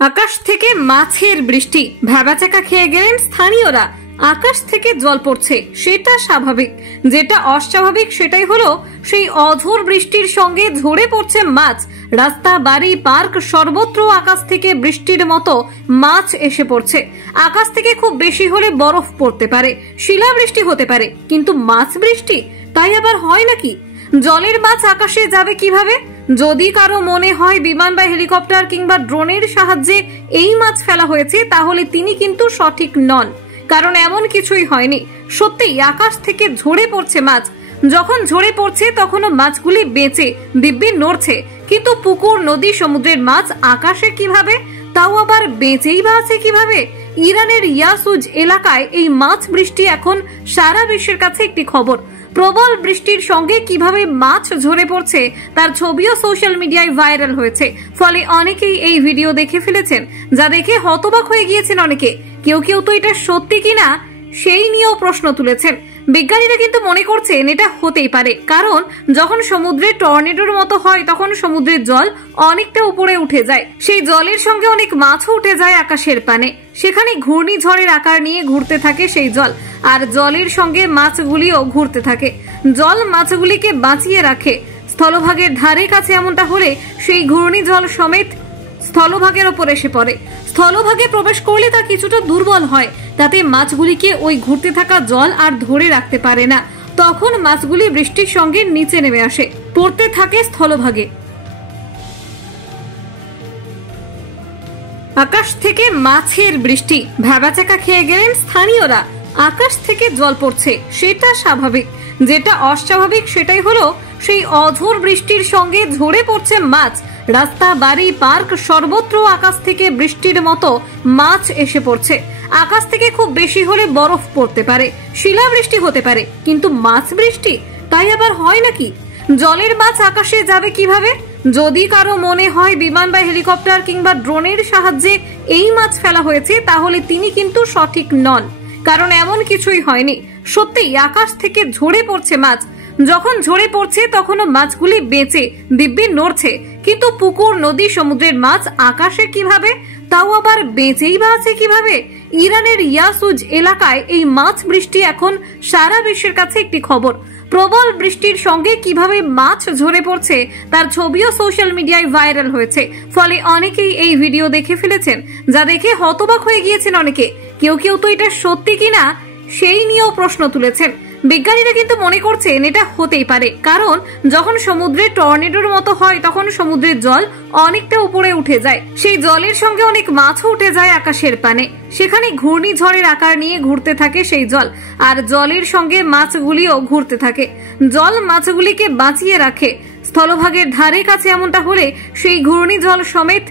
আকাশ থেকে মাছের বৃষ্টি, ভ্যাবাচাকা খেয়ে গেলেন স্থানীয়রা। আকাশ থেকে জল পড়ছে সেটা স্বাভাবিক, যেটা অস্বাভাবিক সেটাই হলো সেই অঝোর বৃষ্টির সঙ্গে ঝরে পড়ছে মাছ। রাস্তা, বাড়ি, পার্ক সর্বত্র আকাশ থেকে বৃষ্টির মতো মাছ এসে পড়ছে। আকাশ থেকে খুব বেশি হলে বরফ পড়তে পারে, শিলাবৃষ্টি হতে পারে, কিন্তু মাছ বৃষ্টি তাই আবার হয় নাকি? জলের মাছ আকাশে যাবে কিভাবে? যদি কারো মনে হয় বিমান বা হেলিকপ্টার কিংবা ড্রোনের সাহায্যে এই মাছ ফেলা হয়েছে, তাহলে তিনি কিন্তু সঠিক নন, কারণ এমন কিছুই হয়নি। সত্যিই আকাশ থেকে ঝরে পড়ছে মাছ। যখন ঝরে পড়ছে তখনও মাছগুলি বেঁচে দিব্যি নড়ছে, কিন্তু পুকুর, নদী, সমুদ্রের মাছ আকাশে কিভাবে? তাও আবার বেঁচেই বা আছে কিভাবে? ইরানের ইয়াসুজ এলাকায় এই মাছ বৃষ্টি এখন সারা বিশ্বের কাছে একটি খবর। প্রবল বৃষ্টির সঙ্গে কিভাবে মাছ ঝরে পড়ছে তার ছবিও সোশ্যাল মিডিয়ায় ভাইরাল হয়েছে। ফলে অনেকেই এই ভিডিও দেখে ফেলেছেন, যা দেখে হতবাক হয়ে গিয়েছেন অনেকে। কেউ কেউ তো এটা সত্যি কিনা সেই নিয়েও প্রশ্ন তুলেছেন। বিজ্ঞানীরা কিন্তু মনে করছেন এটা হতেই পারে, কারণ যখন সমুদ্রে টর্নেডোর মতো হয় তখন সমুদ্রের জল অনেকটা উপরে উঠে যায়। সেই জলের সঙ্গে অনেক মাছও উঠে যায় আকাশের পানে। সেখানে ঘূর্ণিঝড়ের আকার নিয়ে ঘুরতে থাকে সেই জল, আর জলের সঙ্গে মাছগুলিও ঘুরতে থাকে। জল মাছগুলিকে বাঁচিয়ে রাখে। স্থলভাগের ধারে কাছে এমনটা হলে সেই ঘূর্ণিঝড় সমেত স্থলভাগের ওপর এসে পড়ে। স্থলভাগে প্রবেশ করলে তা কিছুটা দুর্বল হয়, তাতে মাছগুলিকে ওই ঘুরতে থাকা জল আর ধরে রাখতে পারে না। তখন মাছগুলি বৃষ্টির সঙ্গে নিচে নেমে আসে, পড়তে থাকে স্থলভাগে। আকাশ থেকে মাছের বৃষ্টি, ভ্যাবাচাকা খেয়ে গেলেন স্থানীয়রা। আকাশ থেকে জল পড়ছে সেটা স্বাভাবিক, যেটা অস্বাভাবিক সেটাই হলো সেই অঝোর বৃষ্টির সঙ্গে ঝরে পড়ছে মাছ। রাস্তা, বাড়ি, পার্ক সর্বত্র আকাশ থেকে বৃষ্টির মতো মাছ এসে পড়ছে। আকাশ থেকে খুব বেশি হলে বরফ পড়তে পারে, শিলাবৃষ্টি হতে পারে, কিন্তু মাছ বৃষ্টি তাই আবার হয় নাকি? জলের মাছ আকাশে যাবে কিভাবে? যদি কারো মনে হয় বিমান বা হেলিকপ্টার কিংবা ড্রোনের সাহায্যে এই মাছ ফেলা হয়েছে, তাহলে তিনি কিন্তু সঠিক নন, কারণ এমন কিছুই হয়নি। সত্যিই আকাশ থেকে ঝরে পড়ছে মাছ। যখন ঝরে পড়ছে তখনও মাছগুলি বেঁচে দিব্যি নড়ছে, কিন্তু পুকুর, নদী, সমুদ্রের মাছ আকাশে কিভাবে? তাও আবার বেঁচেই বা আছে কিভাবে? ইরানের ইয়াসুজ এলাকায় এই মাছ বৃষ্টি এখন সারা বিশ্বের কাছে একটি খবর। প্রবল বৃষ্টির সঙ্গে কিভাবে মাছ ঝরে পড়ছে তার ছবিও সোশ্যাল মিডিয়ায় ভাইরাল হয়েছে। ফলে অনেকেই এই ভিডিও দেখে ফেলেছেন, যা দেখে হতবাক হয়ে গিয়েছেন অনেকে। কেউ কেউ তো এটা সত্যি কিনা সেই নিয়েও প্রশ্ন তুলেছেন। বিজ্ঞানীরা কিন্তু মনে করছেন এটা হতেই পারে, কারণ যখন সমুদ্রে টর্নেডোর মতো হয় তখন সমুদ্রের জল অনেকটা উপরে উঠে যায়। সেই জলের সঙ্গে অনেক মাছও উঠে যায় আকাশের পানে। সেখানে ঘূর্ণিঝড়ের আকার নিয়ে ঘুরতে থাকে সেই জল, আর জলের সঙ্গে মাছগুলিও ঘুরতে থাকে। জল মাছগুলিকে বাঁচিয়ে রাখে। স্থলভাগের ধারে কাছে এমনটা হলে সেই ঘূর্ণিঝড় সমেত